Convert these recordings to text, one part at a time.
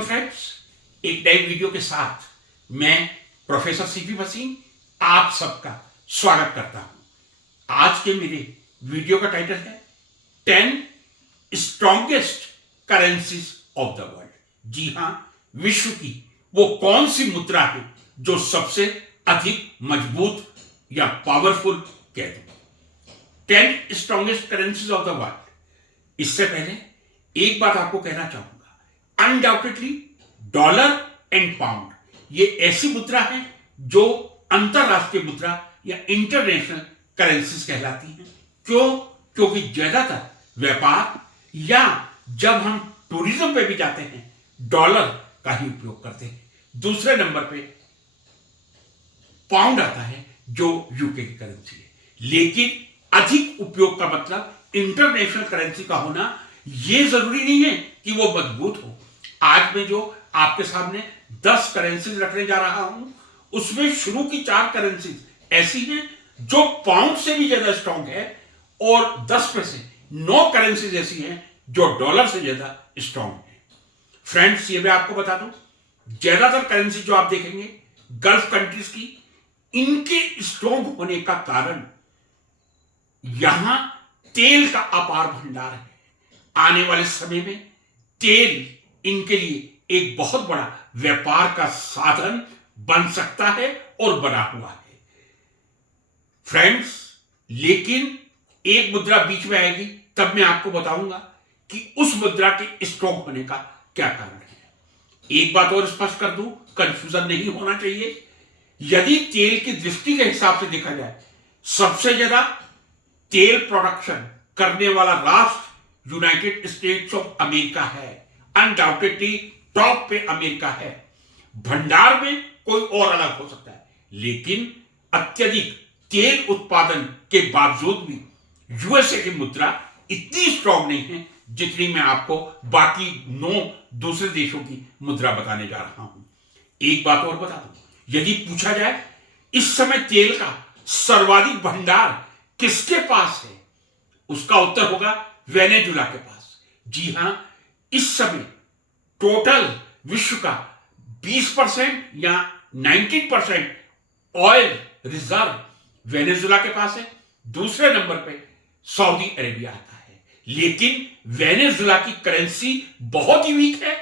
Friends, एक नए video के साथ मैं प्रोफेसर सीपी वसीम आप सबका स्वागत करता हूं। आज के मेरे वीडियो का टाइटल है 10 strongest currencies of the world. जी हां, विश्व की वो कौन सी मुद्रा है जो सबसे अधिक मजबूत या पावरफुल कह दो। 10 strongest currencies of the world. इससे पहले एक बात आपको कहना चाहूंगा, अनडाउटेडली डॉलर एंड पाउंड ये ऐसी मुद्रा है जो अंतरराष्ट्रीय मुद्रा या इंटरनेशनल करेंसीज कहलाती हैं। क्यों? क्योंकि ज्यादातर व्यापार या जब हम टूरिज्म पे भी जाते हैं डॉलर का ही उपयोग करते हैं। दूसरे नंबर पे पाउंड आता है जो यूके की करेंसी है। लेकिन अधिक उपयोग का मतलब इंटरनेशनल करेंसी का होना यह जरूरी नहीं है कि वो मजबूत हो। आज मैं जो आपके सामने 10 करेंसीज रखने जा रहा हूं उसमें शुरू की 4 करेंसीज ऐसी हैं जो पाउंड से भी ज्यादा स्ट्रांग है और 10 में से 9 करेंसीज ऐसी हैं जो डॉलर से ज्यादा स्ट्रांग है। फ्रेंड्स, ये मैं आपको बता दूं, ज्यादातर करेंसी जो आप देखेंगे गल्फ कंट्रीज की, इनके स्ट्रांग होने का कारण यहां तेल का अपार भंडार है। आने वाले समय में तेल इनके लिए एक बहुत बड़ा व्यापार का साधन बन सकता है और बना हुआ है। फ्रेंड्स, लेकिन एक मुद्रा बीच में आएगी तब मैं आपको बताऊंगा कि उस मुद्रा के स्ट्रांग होने का क्या कारण है। एक बात और स्पष्ट कर दूं, कंफ्यूजन नहीं होना चाहिए। यदि तेल की दृष्टि के हिसाब से देखा जाए, सबसे ज्यादा तेल प्रोडक्शन करने वाला राष्ट्र यूनाइटेड स्टेट्स ऑफ अमेरिका है। अनडाउटेडली टॉप पे अमेरिका है। भंडार में कोई और अलग हो सकता है, लेकिन अत्यधिक तेल उत्पादन के बावजूद भी यूएसए की मुद्रा इतनी स्ट्रांग नहीं है जितनी मैं आपको बाकी 9 दूसरे देशों की मुद्रा बताने जा रहा हूं। एक बात और बता दूं, यदि पूछा जाए इस समय तेल का सर्वाधिक भंडार किसके पास है, उसका उत्तर होगा वेनेजुला के पास। जी हां, इस समय टोटल विश्व का 20% या 19% ऑयल रिजर्व वेनेजुला के पास है। दूसरे नंबर पे सऊदी अरेबिया आता है। लेकिन वेनेजुला की करेंसी बहुत ही वीक है।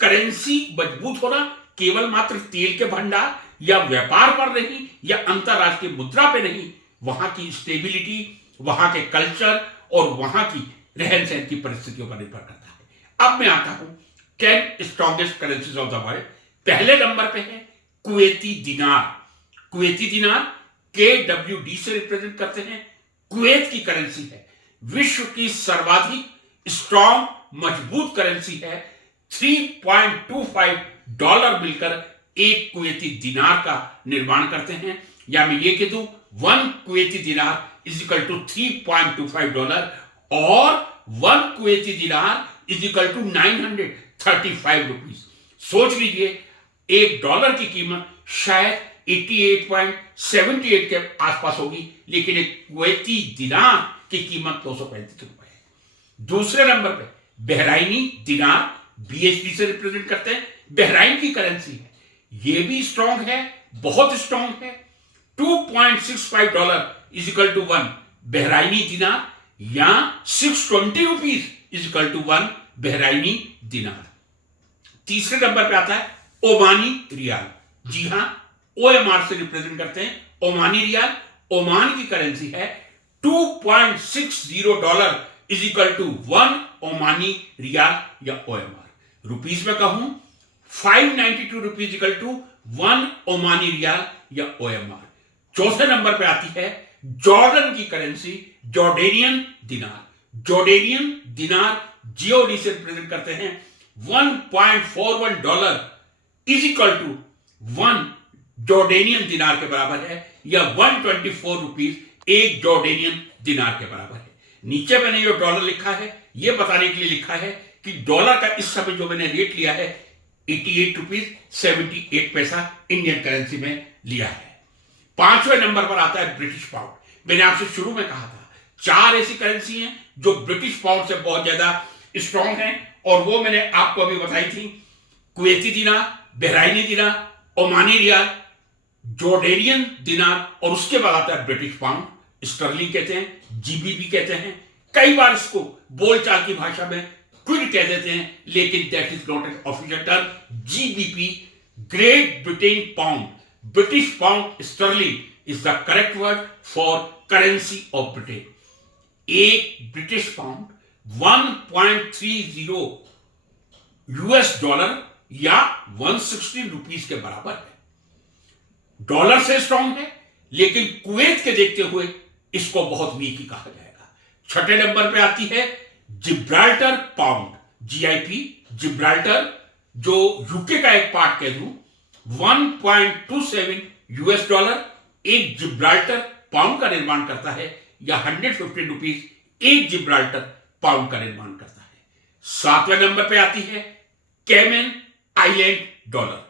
करेंसी मजबूत होना केवल मात्र तेल के भंडार या व्यापार पर नहीं या अंतरराष्ट्रीय मुद्रा पे नहीं, वहां की स्टेबिलिटी, वहां के कल्चर और वहां की रहन सहन की परिस्थितियों पर निर्भर करता है। अब मैं आता हूं 10 strongest currencies of the world. पहले नंबर पे है कुवैती दिनार। कुवैती दिनार KWD से रिप्रेजेंट करते हैं। कुवैत की करेंसी है, विश्व की सर्वाधिक स्ट्रॉन्ग मजबूत करेंसी है। 3.25 डॉलर मिलकर एक कुवैती दिनार का निर्माण करते हैं। या मैं ये कह दूं 1 कुवैती दिनार इज इक्वल टू 3.25 डॉलर और 1 कुवैती दिनार इज इक्वल टू 935 रुपीज। सोच लीजिए, $1 की कीमत शायद 88.78 के आसपास होगी, लेकिन एक कुवैती दिनार की कीमत 235 रुपए है। दूसरे नंबर पे बहराइनी दिनार, BHD से रिप्रेजेंट करते हैं। बहराइन की करेंसी है, यह भी स्ट्रांग है, बहुत स्ट्रांग है। 2.65 डॉलर इज इक्वल टू 1 बहराइनी दिनार या 620 रुपीज इज इक्वल टू 1 बहराइनी दिनार। तीसरे नंबर पे आता है ओमानी रियाल। जी हां, OMR से रिप्रेजेंट करते हैं ओमानी रियाल। ओमान की करेंसी है 2.60 dollar is equal to 1 Omani rial या OMR। रुपीज में कहूं 592 rupees equal to 1 Omani rial या OMR। चौथे नंबर पे आती है जॉर्डन की currency Jordanian dinar. Jordanian dinar GOD से रिप्रेजेंट करते हैं। 1.41 dollar is equal to 1 Jordanian dinar के बराबर है या 124 रुपीज एक जॉर्डेनियन दिनार के बराबर है। नीचे मैंने जो डॉलर लिखा है यह बताने के लिए लिखा है कि डॉलर का इस समय जो मैंने रेट लिया है 88 रुपीज 78 पैसा इंडियन करेंसी में लिया है। 5वें नंबर पर आता है ब्रिटिश पाउंड। मैंने आपसे शुरू में कहा था 4 ऐसी करेंसी हैं जो ब्रिटिश पाउंड से बहुत ज्यादा स्ट्रांग हैं और वो मैंने आपको अभी बताई थी। कुवैती दिनार, बहराइनी दिनार, ओमानी रियाल, जॉर्डेनियन दिनार और उसके बाद आता है ब्रिटिश पाउंड, स्टर्लिंग कहते हैं, जीबीपी कहते हैं, कई बार इसको बोलचाल की भाषा में क्विड कह देते हैं, लेकिन that is not an official term. GBP, great Britain pound, British pound sterling is the correct word for currency of Britain. एक ब्रिटिश पाउंड 1.30 यूएस डॉलर या 116 रुपीस के बराबर है। डॉलर से स्ट्रांग है, लेकिन कुवैत के देखते हुए इसको बहुत वीक ही कहा जाएगा। छठे नंबर पे आती है जिब्राल्टर पाउंड, जीआईपी, जिब्राल्टर, जो यूके का एक पार्ट कह दूं, 1.27 यूएस डॉलर एक जिब्राल्टर पाउंड का निर्माण करता है, या 150 रुपीज एक जिब्राल्टर पाउंड का निर्माण करता है। सातवें नंबर पे आती है कैमन आइलैंड डॉलर,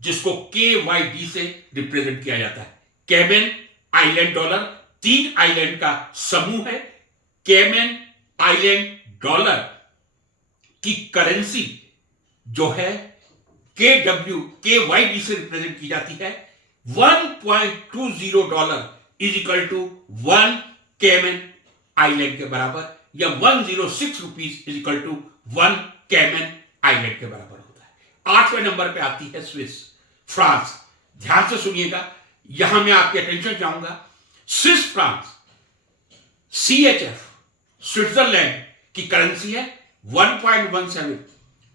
जिसको KYD से रिप्रेजेंट किया जाता है। कैमन आइलैंड डॉलर 3 आइलैंड का समूह है। कैमन आइलैंड डॉलर की करेंसी जो है KYD से रिप्रेजेंट की जाती है। 1.20 dollar is equal to 1 Cayman island के बराबर, या 106 rupees is equal to 1 Cayman island के बराबर होता है। आठवें नंबर पे आती है स्विस, फ्रांस। ध्यान से सुनिएगा, यहां मैं आपके अटेंशन चाहूंगा। स्विस फ्रांस, CHF स्विट्जरलैंड की करेंसी है 1.17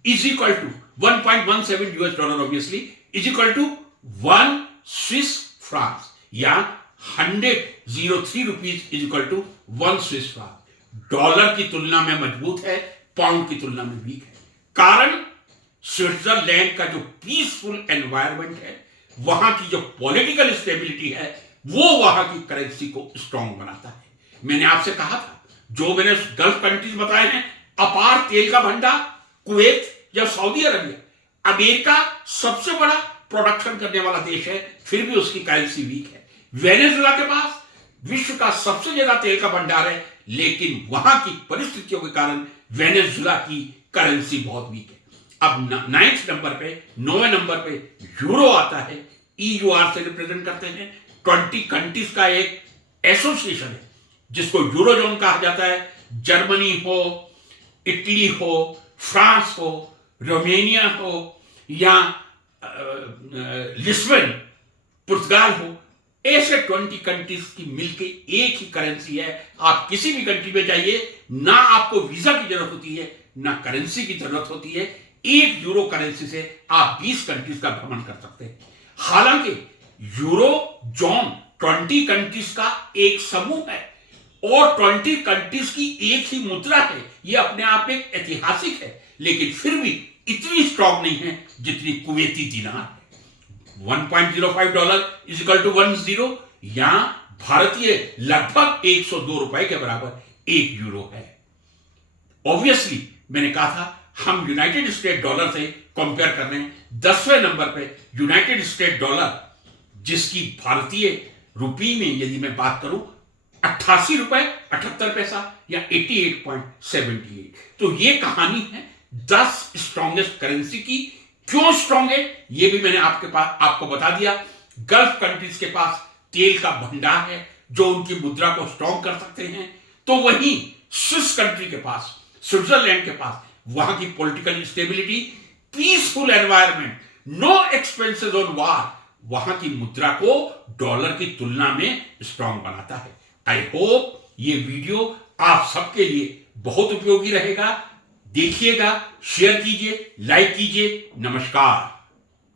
is equal to 1.17 US dollar obviously is equal to 1 Swiss francs, या 103 rupees is equal to 1 Swiss francs. Dollar की तुलना में मजबूत है, पाउंड की तुलना में वीक है। कारण स्विट्जरलैंड का जो पीसफुल एनवायरनमेंट है, वहां की जो पॉलिटिकल स्टेबिलिटी है, वो वहां की करेंसी को स्ट्रांग बनाता है। मैंने आपसे कहा था, जो मैंने गल्फ कंट्रीज बताए हैं, अपार तेल का भंडार, कुवैत या सऊदी अरबिया, अमेरिका सबसे बड़ा प्रोडक्शन करने वाला देश है, फिर भी उसकी करेंसी वीक है। वेनेजुएला के पास विश्व का सबसे ज्यादा तेल का भंडार है, लेकिन वहां की परिस्थितियों के कारण वेनेजुएला की करेंसी बहुत वीक है। अब 9th नंबर पे, 9वें नंबर पे यूरो आता है, EUR से रिप्रेजेंट करते हैं। 20 कंट्रीज का एक एसोसिएशन है जिसको यूरोजोन कहा जाता है। जर्मनी हो, इटली हो, फ्रांस हो, रोमेनिया हो, या लिस्बन पुर्तगाल हो, ऐसे 20 कंट्रीज की मिलके एक ही करेंसी है। आप किसी भी कंट्री में जाइए, ना आपको वीजा की जरूरत होती है, ना करेंसी की जरूरत होती है। एक यूरो करेंसी से आप 20 कंट्रीज का भ्रमण कर सकते हैं। हालांकि यूरो जोन 20 कंट्रीज का एक समूह है और 20 कंट्रीज की एक ही मुद्रा है, यह अपने आप में ऐतिहासिक है, लेकिन फिर भी इतनी स्ट्रांग नहीं है जितनी कुवैती दिनार है। 1.05 डॉलर इज इक्वल टू 10, या भारतीय लगभग 102 रुपए के बराबर एक यूरो है। ऑब्वियसली मैंने कहा था हम यूनाइटेड स्टेट डॉलर से कंपेयर कर रहे हैं। 10वें नंबर पे यूनाइटेड स्टेट डॉलर, जिसकी भारतीय रुपये में यदि मैं बात करूं 88 रुपए 78 पैसा या 88.78। तो ये कहानी है 10 स्ट्रॉन्गेस्ट करेंसी की। क्यों स्ट्रॉन्ग है ये भी मैंने आपको बता दिया। गल्फ कंट्रीज के पास तेल का भंडार है जो उनकी मुद्रा को स्ट्रॉन्ग कर सकते हैं, तो वहीं स्विस कंट्री के पास, स्विट्जरलैंड के पास वहां की political stability, peaceful environment, no expenses on war, वहां की मुद्रा को डॉलर की तुलना में स्ट्रॉन्ग बनाता है। आई होप ये वीडियो आप सबके लिए बहुत उपयोगी रहेगा। देखिएगा, शेयर कीजिए, लाइक कीजिए। नमस्कार।